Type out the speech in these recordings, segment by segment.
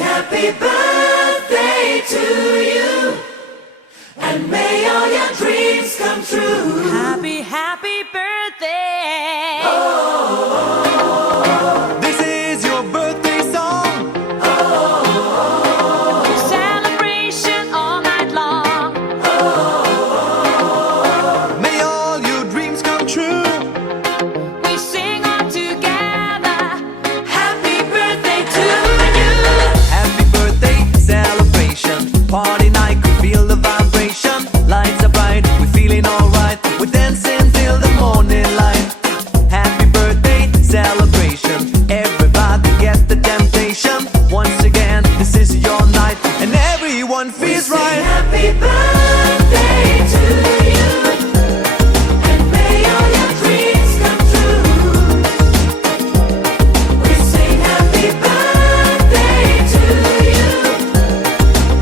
Happy birthday to you, and may all your dreams come true. Happy, happy birthday. This is your birthday song. Celebration all night long. May all your dreams come true. We sing all together. Happy birthday to you. Happy birthday celebration. Party night, we feel the vibration. Lights are bright, we're feeling alright. We're dancing till the morning light. Happy birthday celebration. Everybody get the temptation. Once again, this is your night, and everyone feels right. Happy birthday to you, and may all your dreams come true. We sing happy birthday to you,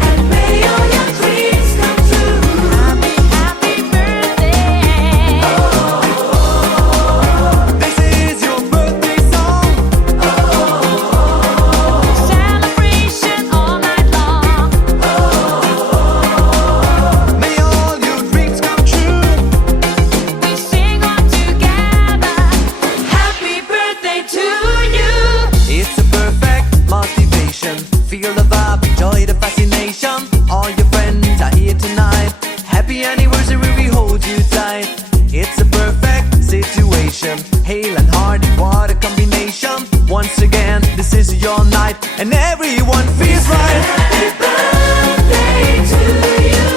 and may all your dreams come true. Happy, happy birthday. This is your birthday song. Celebration all night long. May all your dreams come true. We sing all together. Happy birthday to you. It's a perfect motivation. Feel the vibe, enjoy the fascination. All your friends are here tonight. Happy anniversary, we hold you tight. It's a perfect situation. Hale and hearty, what a combination. Once again, this is your night, and everyone feels right. Happy birthday to you,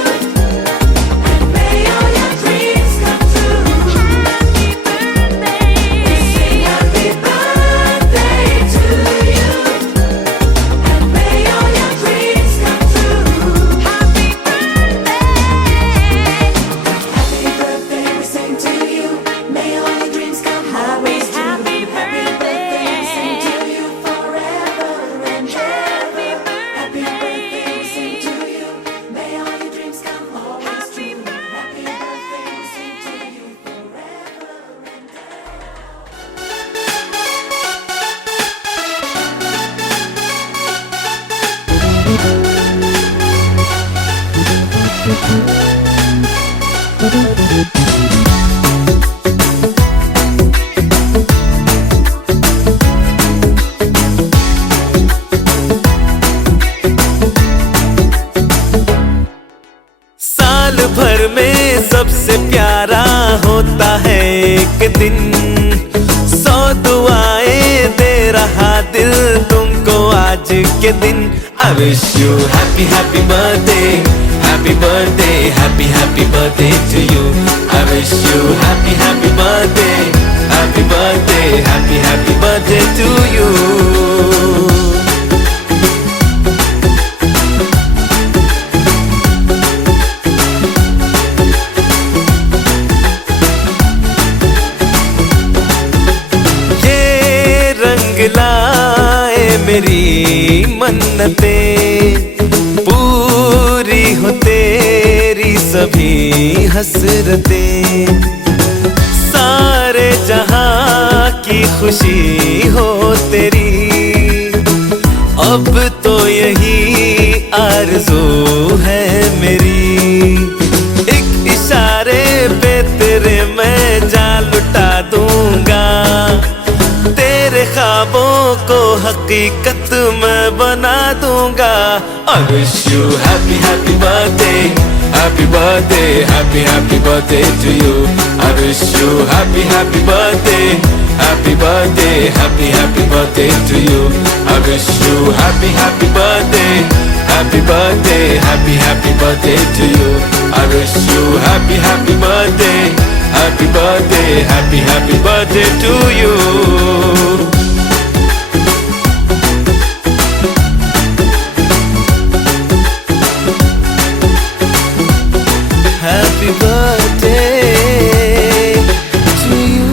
and may all your dreams come true. Happy birthday. We sing happy birthday to you, and may all your dreams come true. Happy birthday. Happy birthday, we sing to you. May all your dreams come always true. Happy birthday. We sing to you forever and ever. Happy birthday, we sing to you. May all your dreams come always true. Happy birthday, we sing to you forever and ever. साल भर में सबसे प्यारा होता है एक दिन। 100 दुआएं दे रहा दिल तुमको आज के दिन। I wish you happy happy birthday, happy birthday, happy happy birthday to you. I wish you happy happy birthday, happy birthday, happy happy birthday to you. ये रंग लाए मेरी मन्नतें, पूरी हो तेरी सभी हसरतें। सारे जहां की खुशी हो तेरी, अब तो यही आरज़ू है मेरी। एक इशारे पे तेरे मैं जान लुटा दूंगा, तेरे ख्वाबों को हकीकत मैं बना दूंगा। I wish you happy happy birthday, happy birthday, happy happy birthday to you. I wish you happy happy birthday, happy birthday, happy happy birthday to you. I wish you happy happy birthday, happy birthday, happy happy birthday to you. I wish you happy happy birthday, happy birthday, happy happy birthday to you. Happy birthday to you.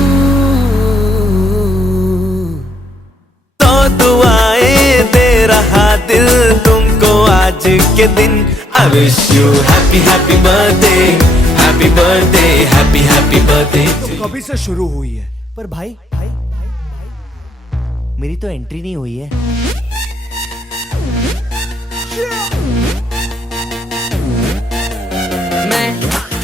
तो दुआएं दे रहा दिल तुमको आज के दिन। I wish you happy happy birthday, happy birthday, happy happy birthday to you. कभी से शुरू हुई है। पर भाई मेरी तो एंट्री नहीं हुई है। मैं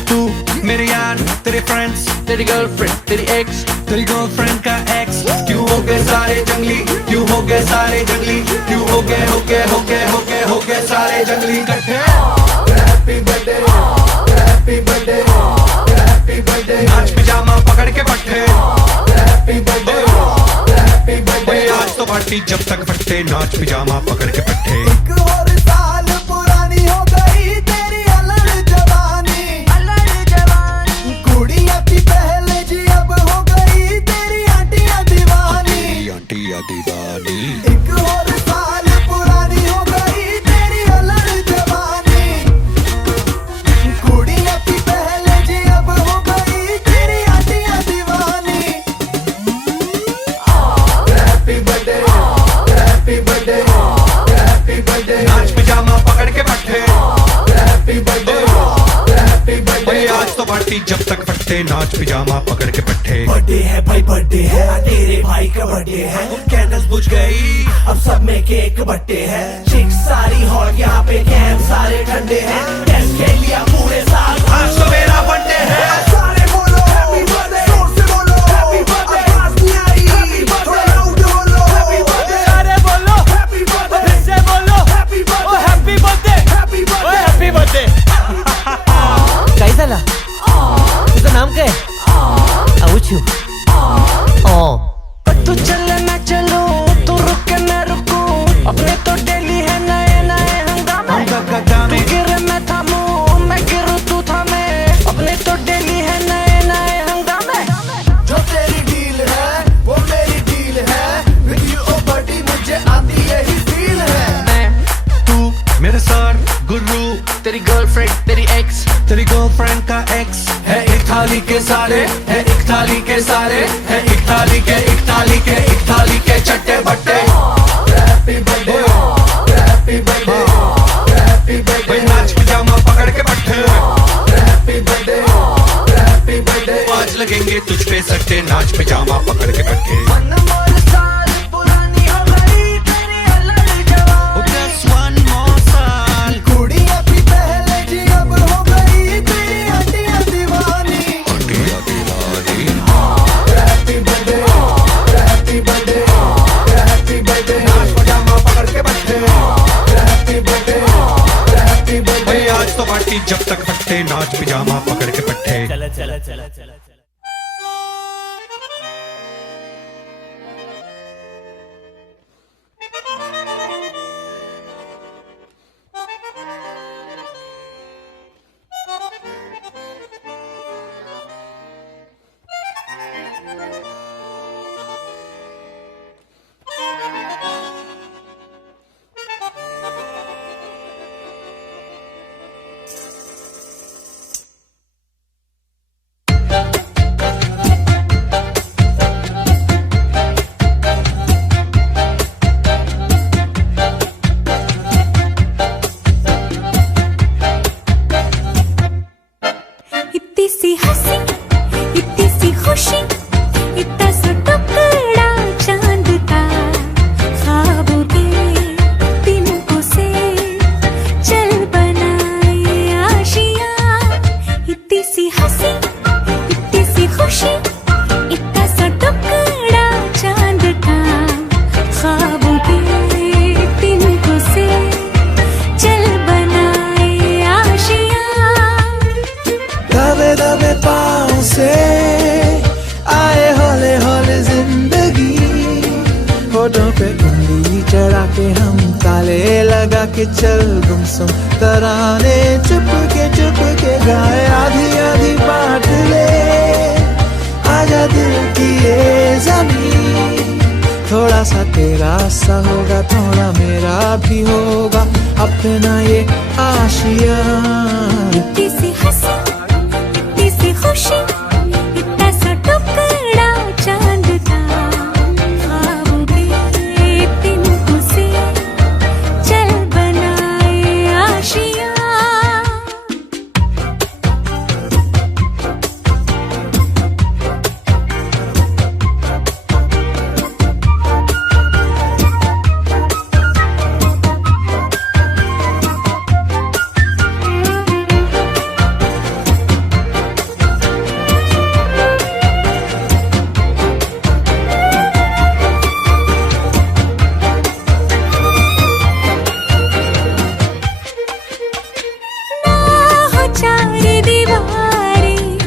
तू मेरे यार, तेरे फ्रेंड्स, तेरी गर्लफ्रेंड तेरी एक्स तेरी गर्लफ्रेंड का एक्स, क्यों हो गए सारे जंगली, क्यों हो गए सारे जंगली, क्यों हो गए हो गए हो गए हो गए हो गए सारे जंगली इकट्ठे। Happy birthday, happy birthday, happy birthday, नाच पिजामा पकड़ के पट्टे। हैप्पी बर्थडे, हैप्पी बर्थडे, आज तो पार्टी जब तक फट्टे, नाच पिजामा पकड़ के पट्टे। एक और साल पुरानी हो गई तेरी अलग जवानी, कुड़ियाँ थी पहले जी अब हो गई तेरी आंटियाँ दीवानी, आंटियाँ दीवानी। एक और साल पुरानी हो गई तेरी अलग जवानी, कुड़ियाँ थी पहले जी अब हो गई तेरी आंटियाँ दीवानी। Happy birthday, happy birthday, happy birthday, नाच पिजामा पकड़ के पट्टे। हैप्पी बर्थडे, हैप्पी बर्थडे, आज तो पार्टी जब तक फट्टे, नाच पिजामा पकड़ के पट्टे। बर्थडे है भाई, बर्थडे है, तेरे भाई का बर्थडे है। कैंडल्स बुझ गई, अब सब में केक बट्टे है। चिक्स सारी हॉट, यहाँ पे कैंप सारे ठंडे हैं। टेस्ट खेल लिया पूरे साल, आज तो मेरा बर्थडे है। सारे बोलो हैप्पी बर्थडे, जोर से बोलो हैप्पी बर्थडे, आवाज नहीं आ रही हैप्पी बर्थडे, थोड़ा लाउड बोलो हैप्पी बर्थडे, सारे बोलो हैप्पी बर्थडे, फिर से बोलो हैप्पी ओ बर्थडे, हैप्पी बर्थडे, हैप्पी ओ बर्थडे। Happy birthday. काय झाला? तुझं नाम काय? आऊचू। तू चले मैं चलूं, तू रुके मैं रुकूं, अपने तो डेली है नए नए हंगामे। तू गिरे मैं थामूं, मैं गिरूं तू थामे, अपने तो डेली है नए नए हंगामे। जो तेरी डील है वो मेरी डील है, विद यू ओ बडी मुझे आती यही फील है। मैं तू मेरे सर गुरु, तेरी गर्लफ्रेंड तेरी एक्स तेरी गर्लफ्रेंड का एक्स, है एक थाली के सारे, है एक थाली के सारे, है एक थाली के एक थाली के एक थाली के चट्टे बट्टे। Happy birthday, happy birthday, happy birthday, नाच पिजामा पकड़ के पट्टे। हैप्पी बर्थडे, हैप्पी बर्थडे, आज लगेंगे तुझ पे सट्टे, नाच पिजामा पकड़ के पट्टे। अनमोल साल पुरानी हो गई तेरी अलग जवानी। Just one more साल, कुड़ियाँ थी पहले जी अब हो गई तेरी आंटियाँ दीवानी। आंटियाँ दीवानी। Happy birthday, happy birthday, happy birthday, नाच पजामा पकड़ के बैठे। हैप्पी बर्थडे, हैप्पी बर्थडे, आज तो पार्टी जब तक फट्टे, नाच पिजामा पकड़ के पट्टे। चला चला चला चला। कुंडी चढ़ा के हम ताले लगा के चल गुमसुम तराने चुप के गाए आधी आधी बांट ले आजा दिल की ये जमीन थोड़ा सा तेरा सा होगा थोड़ा मेरा भी होगा अपना ये आशिया इतनी सी हंसी इतनी सी खुशी इतना सा टुकड़ा चांद का ख्वाबों के तिनकों से चल बनाए आशिया चार दीवारें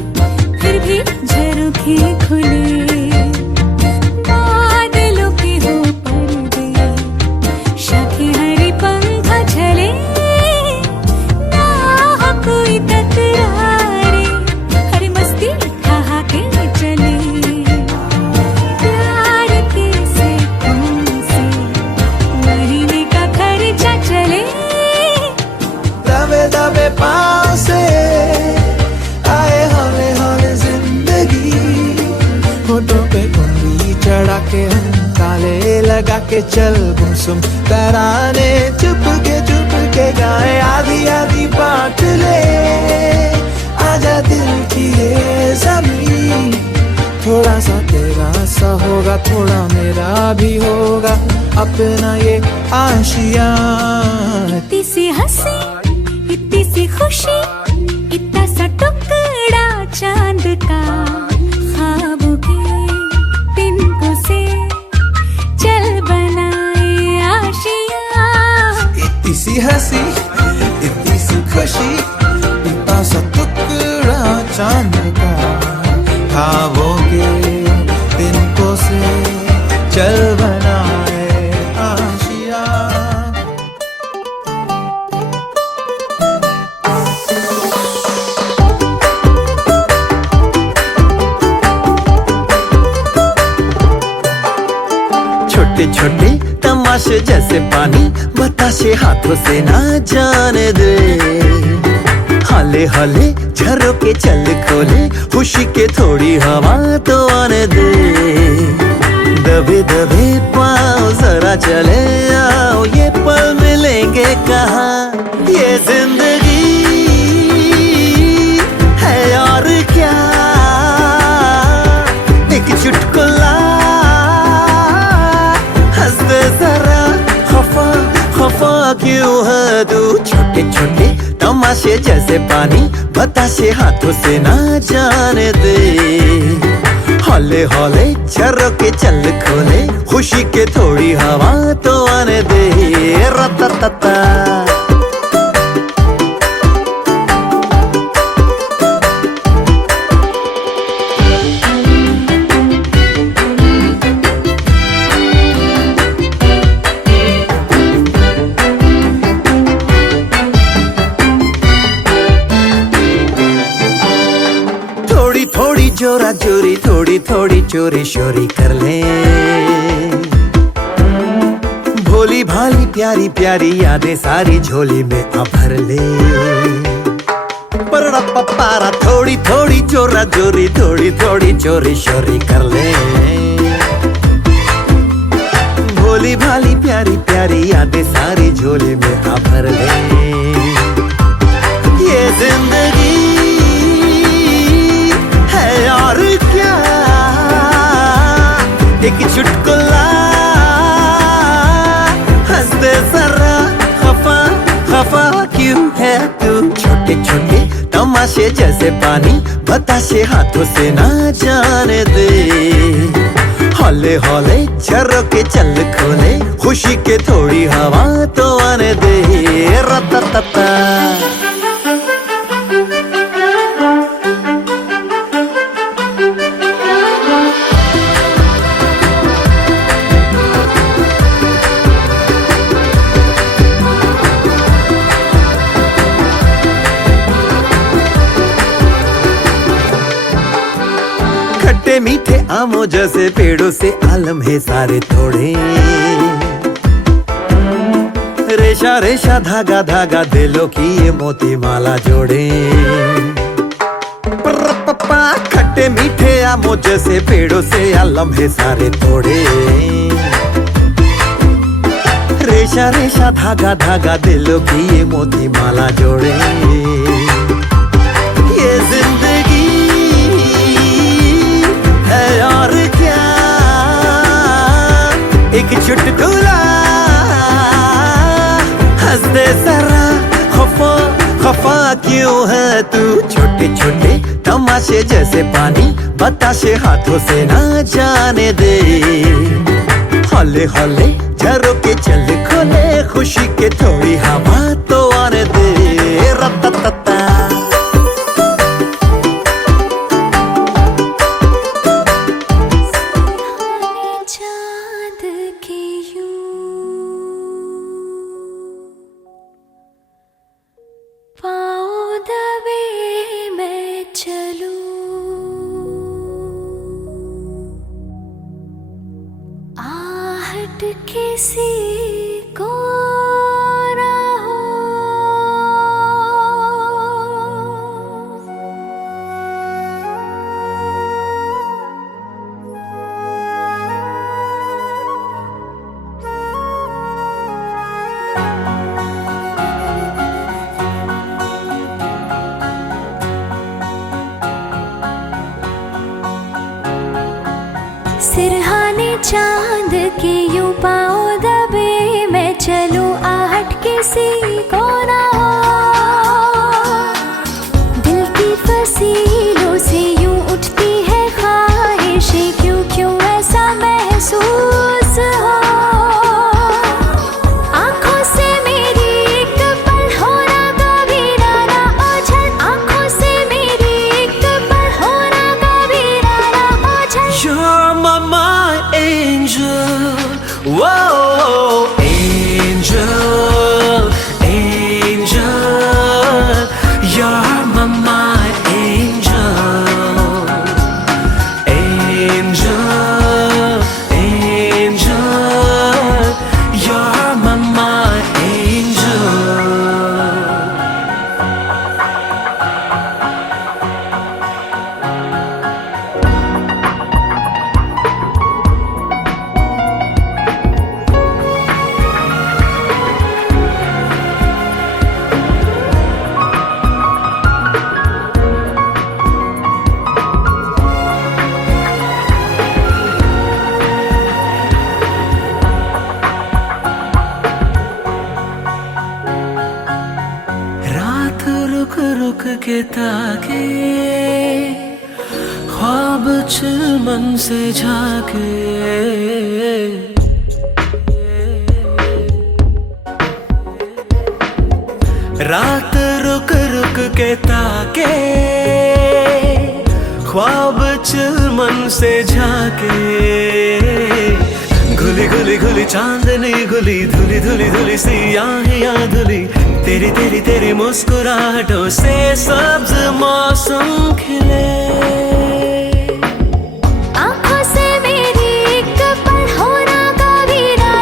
फिर भी झरोखे खुले बादलों के हो पर्दे शाखें हरी पंखा झले ना हो कोई तकरारे हर मस्ती कहा के चले प्यार के सैकों से महीने का खर्चा चले दबे दबे पाँव से आए हौले हौले जिंदगी होठों पे कुंडी चढ़ा के हम ताले लगा के चल गुमसुम तराने चुप के गाए आधी आधी बांट ले आजा दिल की ये जमीन थोड़ा सा तेरा सा होगा थोड़ा मेरा भी होगा अपना ये आशिया इतनी सी हंसी इतनी सी खुशी इतना सा टुकड़ा चांद का ख्वाबों के तिनकों से चल बनाए आशिया इतनी सी हंसी इतनी सी खुशी इतना सा टुकड़ा चांद का ख्वाबों के तिनकों से चल बनाए आशिया छोटे छोटे तमाशे जैसे पानी बताशे हाथों से ना जाने दे हाले हाले झरोके चल खोले खुशी के थोड़ी हवा तो आने दे दबे दबे पाँव जरा चले आओ ये पल मिलेंगे कहाँ ये जिंदगी है और क्या एक चुटकुला हंस दे जरा खफा खफा क्यों है तू छोटे छोटे तमाशे जैसे पानी बताशे हाथों से ना जाने दे हौले हौले झरोके चल खोले खुशी के थोड़ी हवा तो आने दे रततता थोड़ी थोड़ी जोरा जोरी थोड़ी थोड़ी चोरी शोरी कर ले भोली भाली प्यारी प्यारी यादें सारी झोली में आ भर ले पर पारा थोड़ी थोड़ी जोरा जोरी थोड़ी थोड़ी चोरी शोरी कर ले भोली भाली प्यारी प्यारी यादें सारी झोली में आ भर ले ये जिंदगी है और क्या एक चुटकुला हंस दे जरा खफा खफा क्यों है तू छोटे छोटे तमाशे जैसे पानी बताशे हाथों से ना जाने दे हौले हौले झरोके चल खोले खुशी के थोड़ी हवा तो आने दे रततता खट्टे मीठे आमों जैसे पेड़ों से आलम है सारे तोड़े, रेशा रेशा धागा धागा दिलों की ये मोती माला जोड़े। पप्पा खट्टे मीठे आमों जैसे पेड़ों से आलम है सारे तोड़े, रेशा रेशा धागा धागा दिलों की ये मोती माला जोड़े। ये जिंदगी है और क्या, एक चुटकुला, हंस दे जरा, खफा खफा क्यों है तू। छोटे छोटे तमाशे जैसे पानी बताशे हाथों से ना जाने दे, हौले हौले झरोके चल खोले, खुशी के थोड़ी हवा तो आने दे। रत्ता चांद के पाँव दबे मैं चलूं, आहट किसी को ना हो, सिरहाने चांद के यूं पाँव दबे मैं चलूं, आहट किसी को ना हो। दिल की फसीलों से यूं उठती है ख्वाहिशें, क्यों क्यों ऐसा महसूस हो। आँखों से मेरी एक पल होना कभी ना ओझल, आँखों से मेरी एक पल होना कभी ना ओझल। You're my angel, whoa, angel, angel. You're my angel, angel, angel. You're my angel. रात रुक रुक के ताके, ख्वाब चिलमन से झाके। रात रुक रुक के ताके, ख्वाब चिलमन से झाके। घुली घुली घुली चांदनी घुली, धुली धुली धुली सियाहियाँ धुली, तेरी तेरी तेरी मुस्कुराहटों से सब्ज मौसम खिले। आँखों से मेरी एक पल होना कभी ना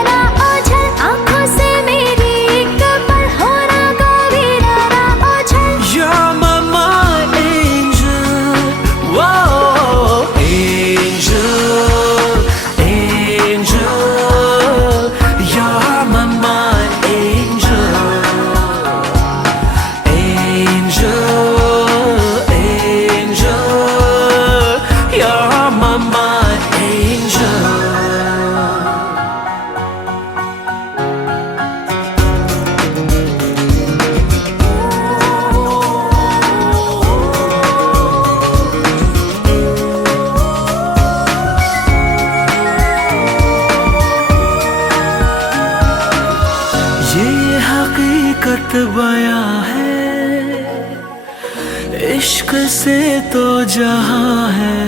ओझल, आँखों से मेरी एक पल होना कभी ना ओझल। You're my angel, whoa, angel, angel. You're my angel, angel, angel. You're my angel. ये हकीकत बयां है, इश्क से तो जहां है।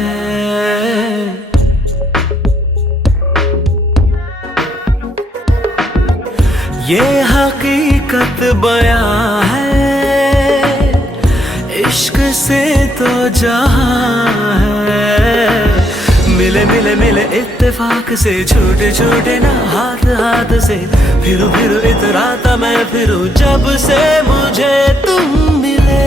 ये हकीकत बयां है, इश्क से तो जहां है। मिले मिले मिले इत्तेफाक से, छोटे छोटे ना हाथ हाथ से, फिरू फिरू इतराता मैं फिरू जब से मुझे तुम मिले।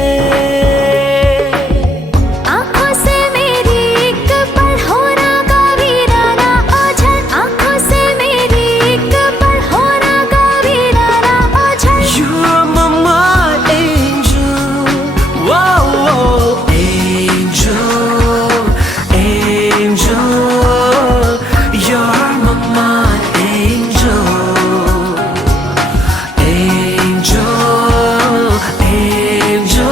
आँखों से मेरी एक पल होना का वीराना ओझल, आँखों से मेरी एक पल होना का वीराना ओझल। You are my angel, wow, angel, angel. You're my angel, angel, angel.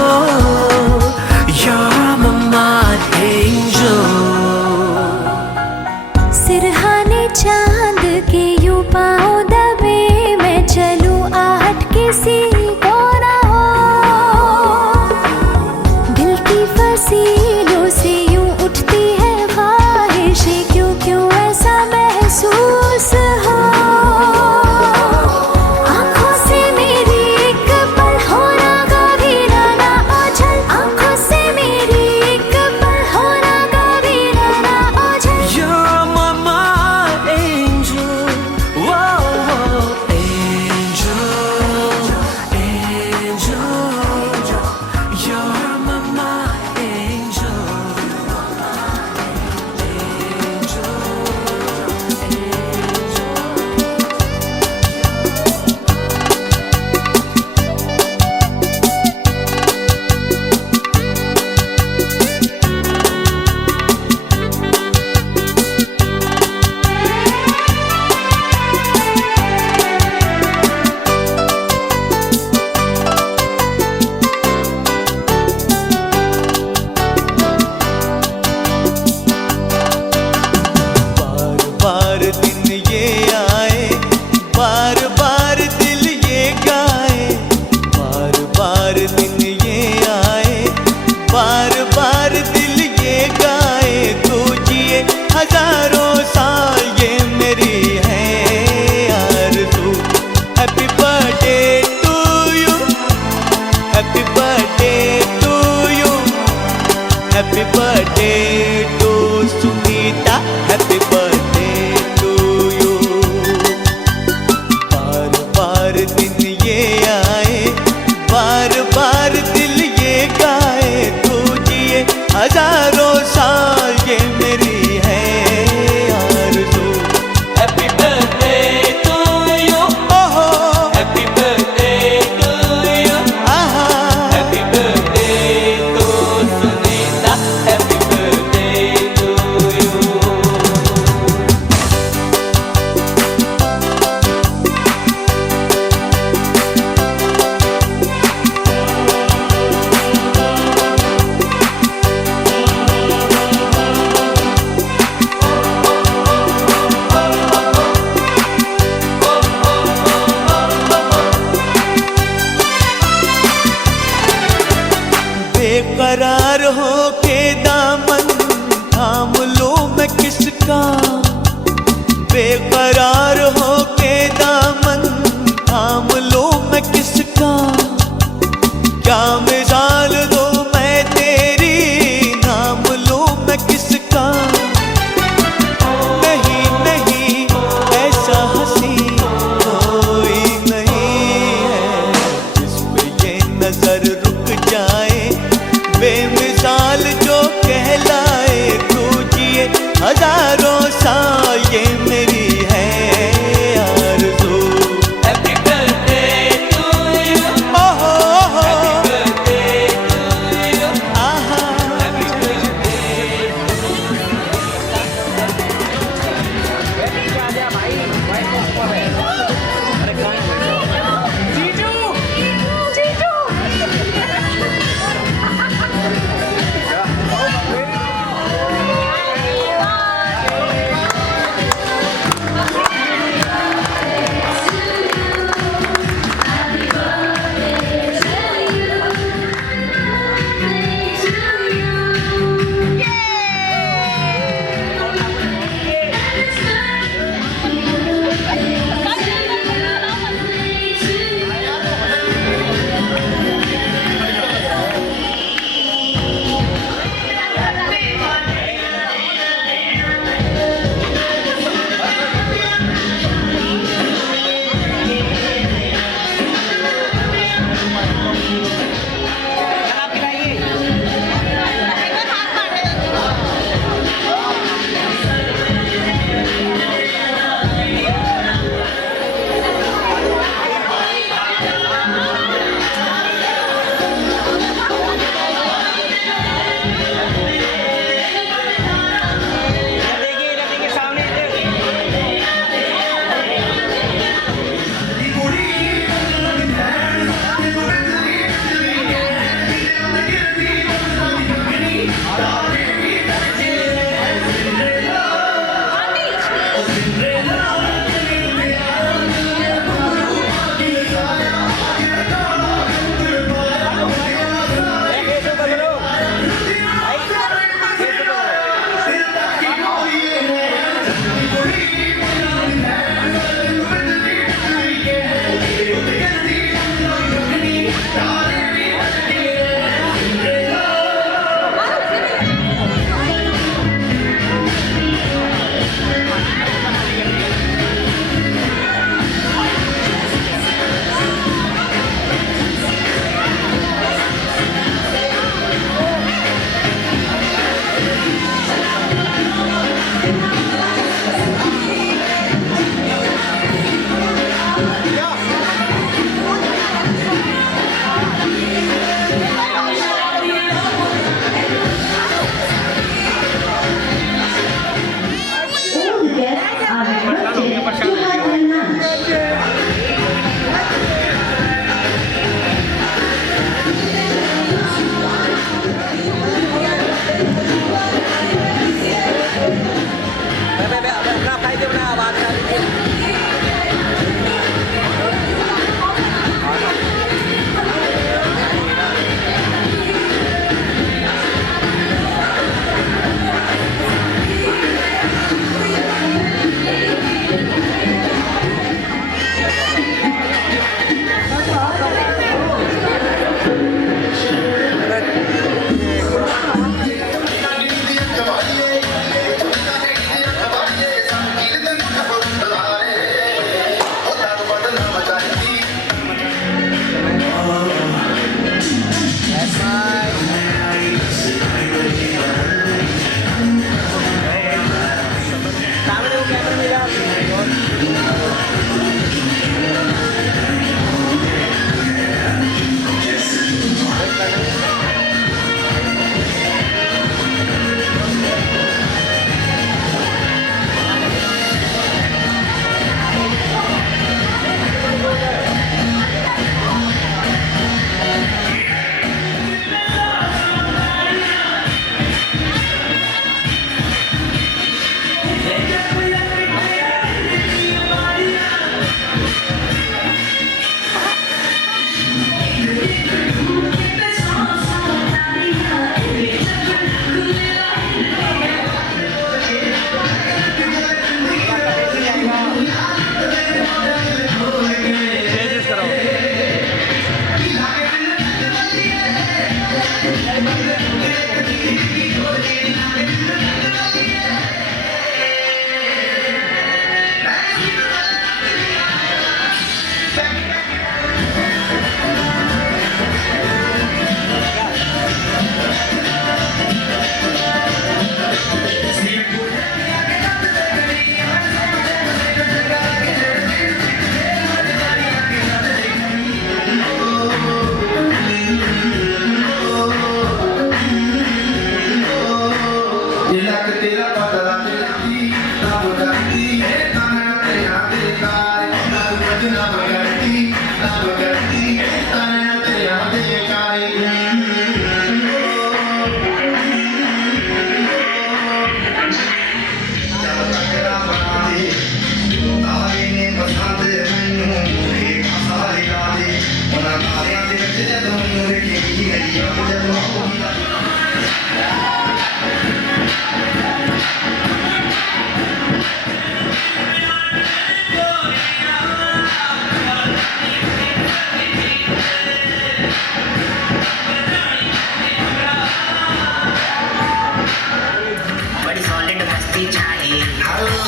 बड़ी सॉलिड मस्ती चाहिए। हेलो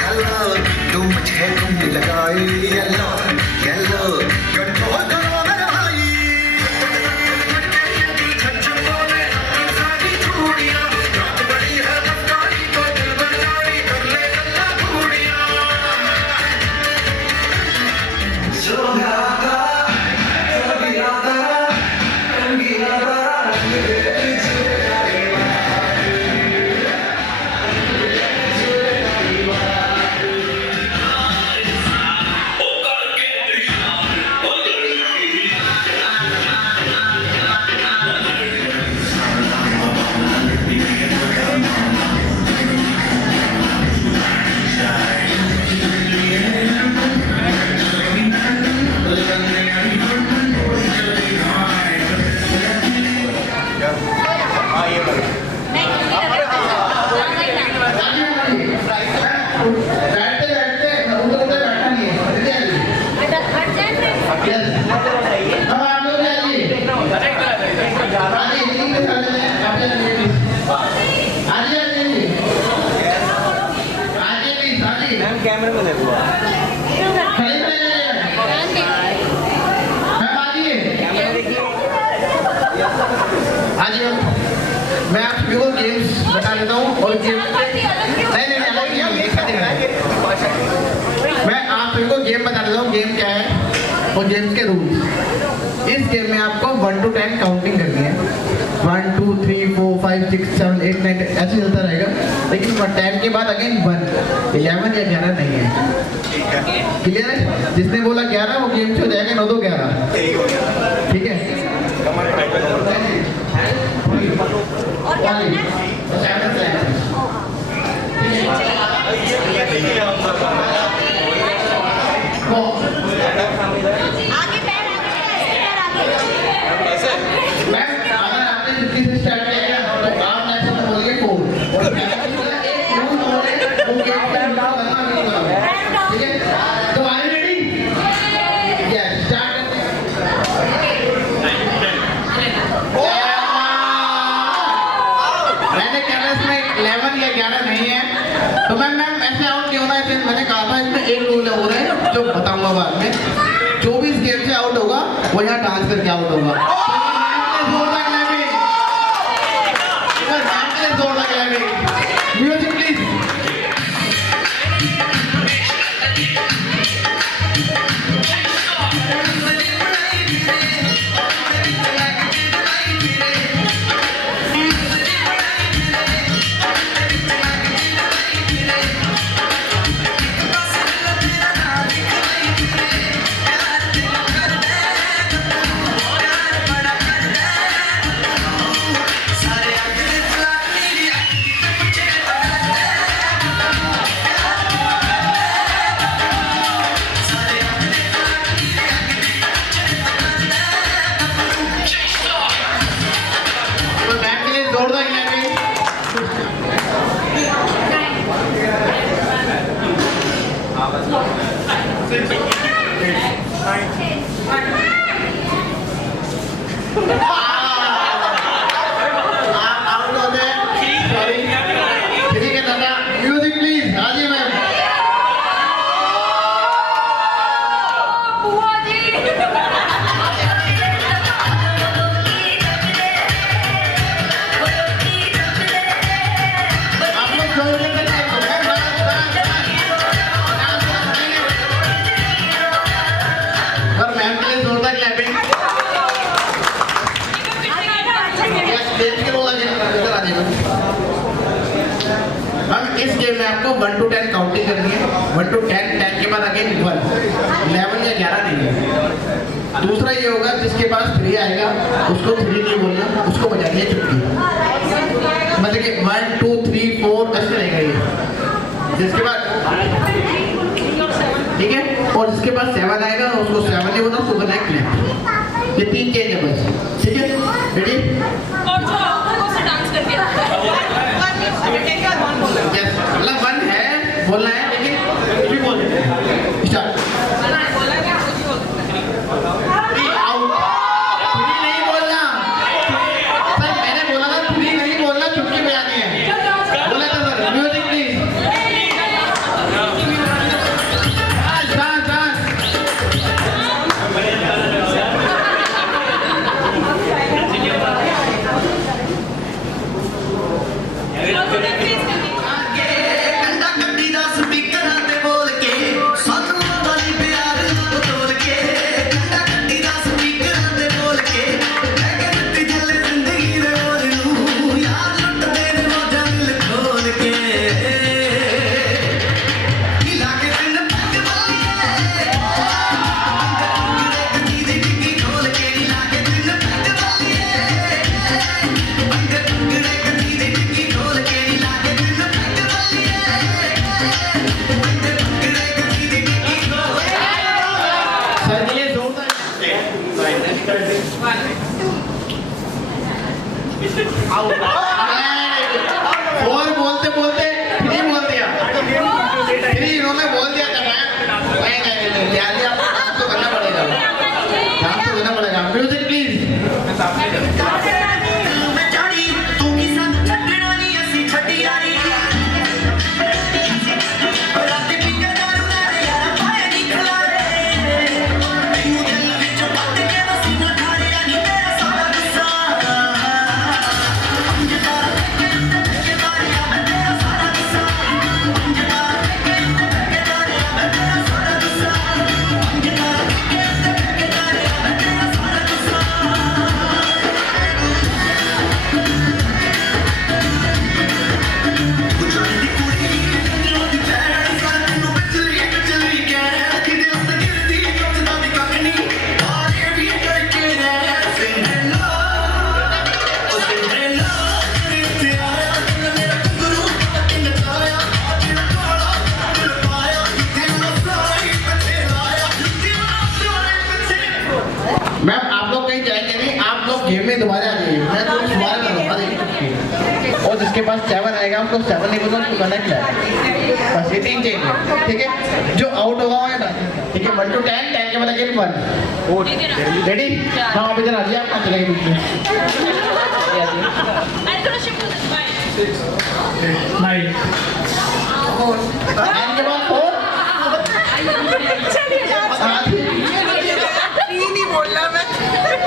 हेलो तू मुझे तुम लगाई येलो येलो कंट्रोल करो मेरे भाई सारी चूड़ियां रात बड़ी है रफ्तारी तो दिल बजारी कर ले गल्ला चूड़ियां कैमरे में देखो मैं आप सभी को गेम्स बता देता हूँ और गेम मैं आप सभी को गेम बता देता हूँ गेम क्या है और गेम के रूल्स। इस गेम में आपको 1 to 10 काउंटिंग करनी है। 1 2 3 4 5 6 7 8 9 ऐसे चलता रहेगा, लेकिन 10 के बाद अगेन 1 11 या 11 नहीं है। क्लियर है? जिसने बोला 11 वो गेम से हो जाएगा 9 2 11। ठीक है? आगे पैर ऐसे मैम अगर आपने 50 से स्टार्ट किया तो आप नेक्स्ट में बोलिए 4 और एक रूल और है वो गेम का नाम करना नहीं होगा। ठीक है? तो are you ready? Yes start मैंने कहा इसमें 11 या 11 नहीं है तो मैम ऐसे आउट नहीं होना है। मैंने कहा था इसमें एक रूल हो रहा है जो बताऊंगा बाद में। जो भी इस गेम से आउट होगा वो यहाँ डांस करके आउट होगा। Music please. इस गेम में आपको 1 to 10 काउंटिंग करनी है। 1 to 10 10 के बाद अगेन 1 11 दूसरा ये होगा जिसके पास 3 आएगा उसको 3 नहीं बोलना, उसको बजानी है चुटकी। मतलब कि 1 2 3 4 ऐसे रहेगा ये। जिसके बाद ठीक है, और जिसके पास 7 आएगा उसको 7 नहीं बोलना, उसको करना है क्लैप। ये 3 चेंज है बस, ठीक है। रेडी? और जो आपको से डांस करके यस, मतलब 1 है बोलना है, लेकिन कुछ भी बोल देते हैं। स्टार्ट। और बोलते बोलते 3 बोल दिया, 3 इन्होंने बोल दिया था। नहीं आपको करना पड़ेगा, डांस तो करना पड़ेगा। Music please. मैम आप लोग कहीं जाएंगे नहीं, आप लोग गेम में दोबारा आ जाइए। मैं तो दोबारा करूँगा देखिए। और जिसके पास 7 आएगा उसको 7 नहीं बोलना, उसको करना क्या है बस। ये 3 चेंज है, ठीक है। जो आउट होगा वो ना, ठीक है। 1 to 10, 10 के बाद अगेन 1। रेडी? हाँ आप इधर आ जाइए, आप चलेंगे बीच में। 9 के बाद 4 नहीं बोलना मैं।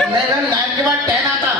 नहीं 9 के बाद 10 आता।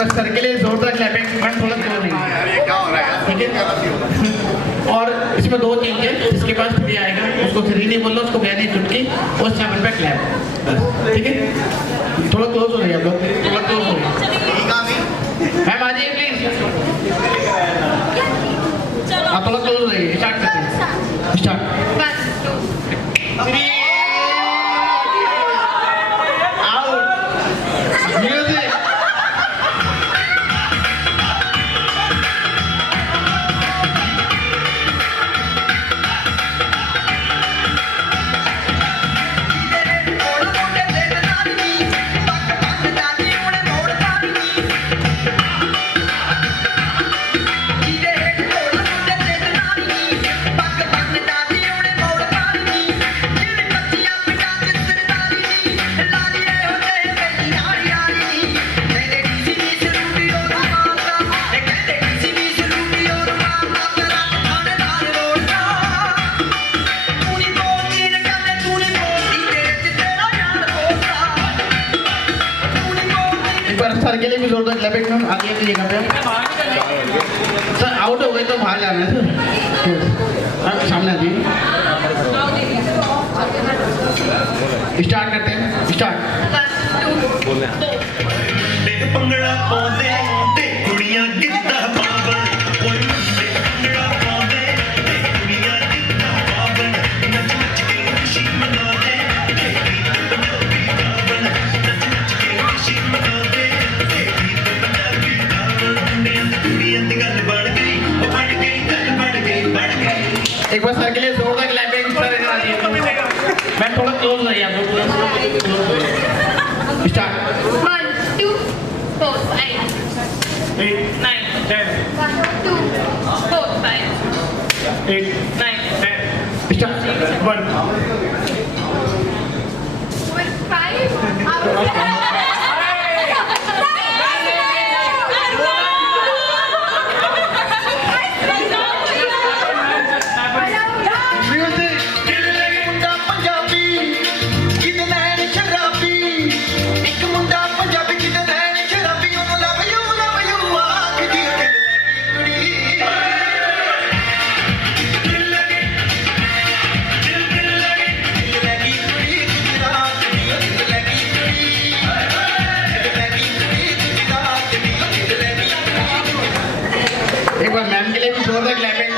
बस सर के लिए जोरदार क्लैपिंग। मैं थोड़ा क्लोज नहीं, ठीक है। और इसमें दो चीज है, जिसके पास थ्री आएगा उसको थ्री नहीं बोलना, उसको बयानी चुटकी और 7 पे क्लैप, ठीक है। थोड़ा क्लोज हो रही है आप लोग, थोड़ा क्लोज हो रही है। मैम आ जाइए प्लीज, आप थोड़ा क्लोज हो रही है। स्टार्ट करते हैं, स्टार्ट। सर के लिए भी जोरदार क्लैपिंग। मैम आगे की जगह पे सर आउट हो गए तो बाहर जाना है सर, आप सामने आ जाइए। स्टार्ट करते हैं, स्टार्ट। ਭੰਗੜਾ ਪਾਉਂਦੇ ਤੇ ਕੁੜੀਆਂ ਗਿੱਧਾ ਪਾਵਣ, ਓਏ ਮੁੰਡੇ ਭੰਗੜਾ ਪਾਉਂਦੇ ਤੇ ਕੁੜੀਆਂ ਗਿੱਧਾ ਪਾਵਣ, ਨੱਚ ਨੱਚ ਕੇ ਖੁਸ਼ੀ ਮਨਾਉਂਦੇ ਤੇ ਗੀਤ ਪੰਜਾਬੀ ਗਾਵਣ, ਨੱਚ ਨੱਚ ਕੇ ਖੁਸ਼ੀ ਮਨਾਉਂਦੇ ਤੇ ਗੀਤ ਪੰਜਾਬੀ ਗਾਵਣ। ਮੁੰਡਿਆਂ ਤੇ ਕੁੜੀਆਂ ਦੀ ਗੱਲ ਬਣ ਗਈ, ਉਹ ਬਣ ਗਈ ਗੱਲ ਬਣ ਗਈ ਬਣ ਗਈ। एक बार सर के लिए जोरदार क्लैपिंग। सर इधर आ जाइए, मैम थोड़ा क्लोज रहिए आप लोग, स्टार्ट। 1 2 4 5 8 9 10 1 2 4 5 8 9 10 स्टार्ट। 1 ਦਿਲ ਲੱਗੇ ਮੁੰਡਾ ਪੰਜਾਬੀ ਕਿਤੇ ਨੈਣ ਸ਼ਰਾਬੀ, ਇੱਕ ਮੁੰਡਾ ਪੰਜਾਬੀ ਕਿਤੇ ਨੈਣ ਸ਼ਰਾਬੀ, ਉਹਨੂੰ ਲਵ ਯੂ ਆਖਦੀ ਓ ਦਿਲ ਲੱਗੀ ਕੁੜੀ। ਦਿਲ ਲੱਗੀ ਕੁੜੀ ਗੁਜਰਾਤ ਦੀ, ਓ ਦਿਲ ਲੱਗੀ ਕੁੜੀ। ਦਿਲ ਲੱਗੀ ਕੁੜੀ ਗੁਜਰਾਤ ਦੀ, ਓ ਦਿਲ ਲੱਗੀ ਕੁੜੀ। एक बार मैम के लिए भी जोरदार क्लैपिंग।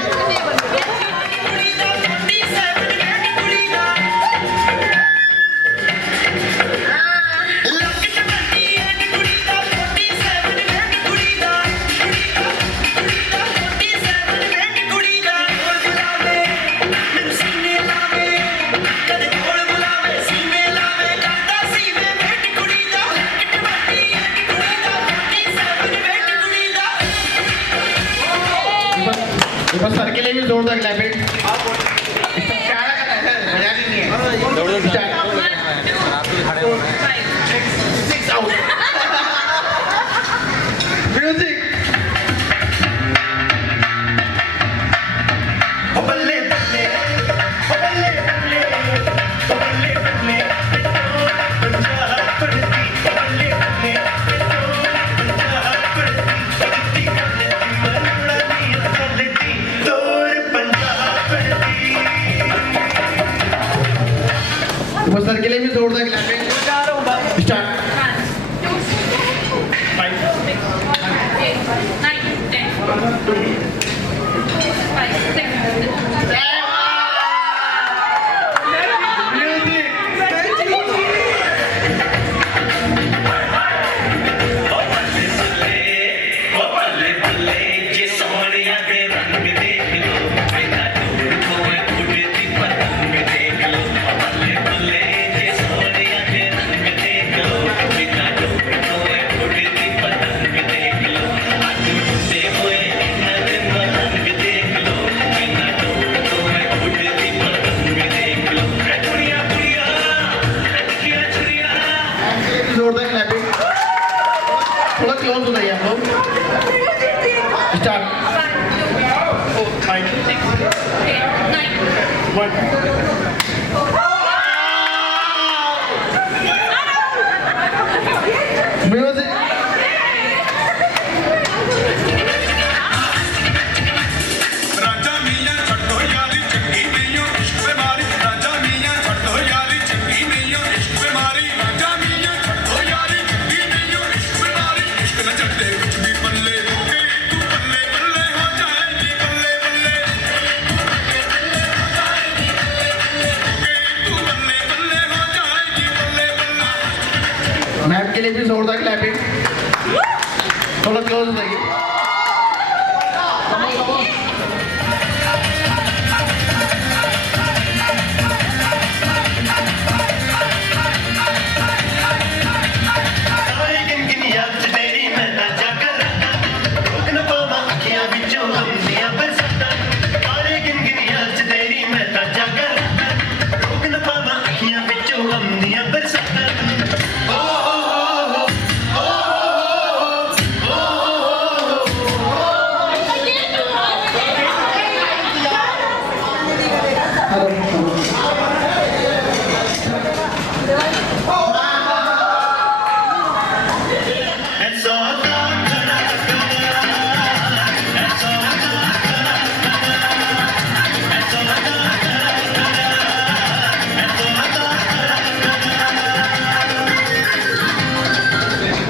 एक बार सर के लिए भी जोरदार क्लैपिंग। बजानी नहीं है। स्टार्ट। 6 आउट। म्यूजिक। ओ बल्ले बल्ले, ओ बल्ले बल्ले, ओ बल्ले बल्ले, पंजाब पड़ती, ओ बल्ले बल्ले, पंजाब पड़ती, पड़ती करने दी मरुड़ा दी चलती, तोर पंजाब पड़ती। एक बार सर के लिए भी जोरदार क्लैपिंग। स्टार्ट। 5 6 8 9 10 5 6 ओ बल्ले बल्ले जे सोहणिया दे रंग देख लो, बिना दूर कोई उड़ती पतंग देख लो। ओ बल्ले बल्ले जे सोहणिया दे रंग देख लो, बिना दूर कोई उड़ती पतंग देख लो। आज उड़ते हुए नद पतंग देख लो, बिना दूर कोई उड़ती पतंग देख लो। कुड़िया कुड़िया छुड़िया छुड़िया। जोरदार क्लैपिंग। थोड़ा क्लोज हो जाइए आप लोग। स्टार्ट। 5 6 8 9 1 म्यूजिक। लिए भी जोरदार क्लैपिंग। थोड़ा क्लोज हो जाइए।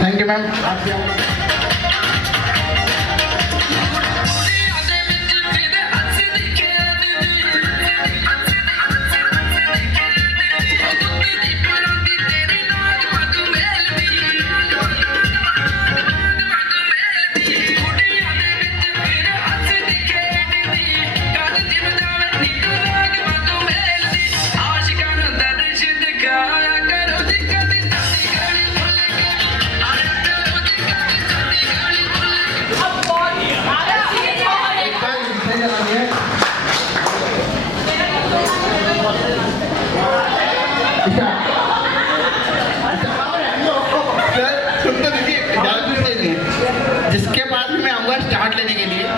Thank you ma'am. आप भी जिसके पास मैं आऊंगा स्टार्ट लेने के लिए।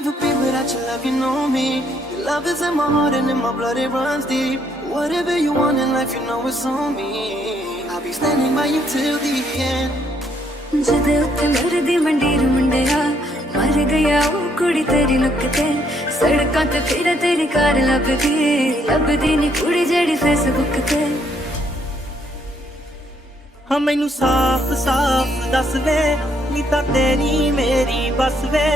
never be without your love, you know me. Your love is in my heart and in my blood, it runs deep. Whatever you want in life, you know it's on me. I'll be standing by you till the end. जद उत्ते मरदी मंडीर मुंडिया मर गया ओ कुड़ी तेरी look ते सड़कां ते फिर तेरी कार लभदी नी कुड़ी जेड़ी फेसबुक ते हाँ मैनू साफ साफ दस वे नी तां तेरी मेरी बस वे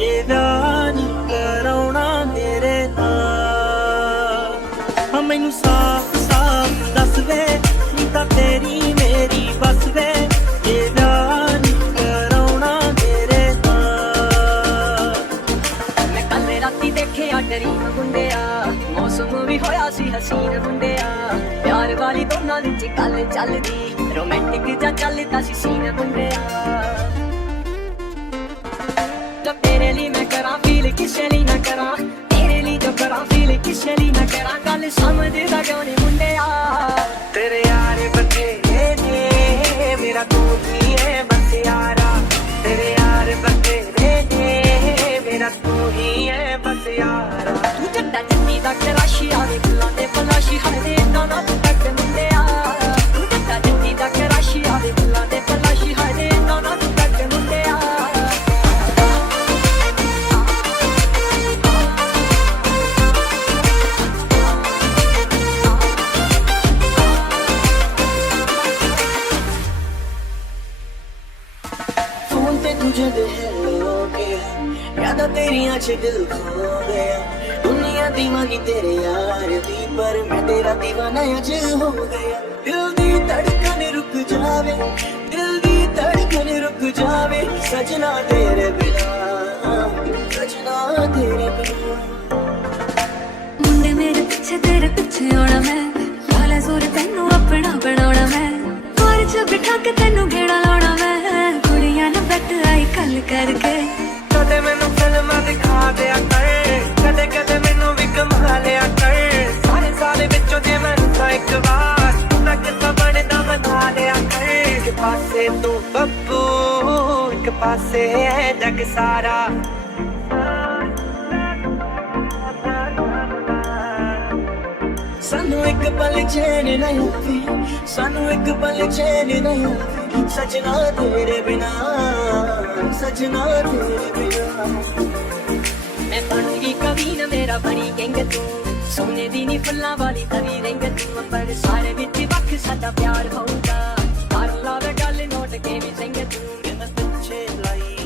जे विआह नी कराउणा मेरे नाल हाँ मैनू साफ साफ दस वे नी तां तेरी मेरी बस वे जे विआह नी कराउणा मेरे नाल मैं कल राती देखिया डरीम मुंडिया मौसम भी होया सी हसीन मुंडिया प्यार वाली दोनां विच गल चलदी रोमांटिक जा चलदा सी सीन मुंडिया जब तेरे लिए मैं करा फील किसे लिए ना करा तेरे लिए जो करा फील किसे लिए ना करा गल समझदा क्यों नहीं मुंडिया तेरे यार बथेरे ने मेरा तू ही है बस यारा तेरे यार बथेरे ने मेरा तू ही है बस यारा तू जट्टा जट्टी दा कराशी आवे गुलां दे पलाशी हरे ना ना तू तक मुंडिया तू जट्टा जट्टी दा कराशी आवे गुलां दे पलाशी हरे ना ना तू तक मुंडिया फोन पे तुझे दे हेलो गया यादा तेरियां च दिल खो गया दुनिया दीवानी तेरे यार दी पर मैं तेरा दीवाना अज हो गया दिल दी धड़कन रुक जावे दिल दी धड़कन रुक जावे सजना तेरे बिना सजना तेरे बिना मुंडे मेरे पीछे आना मैं लाला जोर तेनू अपना बनाना मैं कार च बिठा के तेनू घेड़ा लाना मैं कुड़ियां ने बैठ आई कल करके कदे मैनू फिल्मां दिखा दिया कर कदे कदे मैनू भी कमा लिया कर सारे साल विचों जे मैनू तां इक बार मैं कितना बनदा बना लिया कर एक पासे तू बब्बू एक पासे है जग सारा सानू एक पल चैन नहीं आवे सानू एक पल चैन नहीं आवे सजना तेरे बिना सजना तेरे बिना मैं बनूंगी कभी न मेरा बनी गैंग तू सोने दी नी फुल्लां वाली तवी रंग तू पर सारे विच वख साडा प्यार होऊगा कर लावे गल नोट के भी संग तू मैं पिछे लाई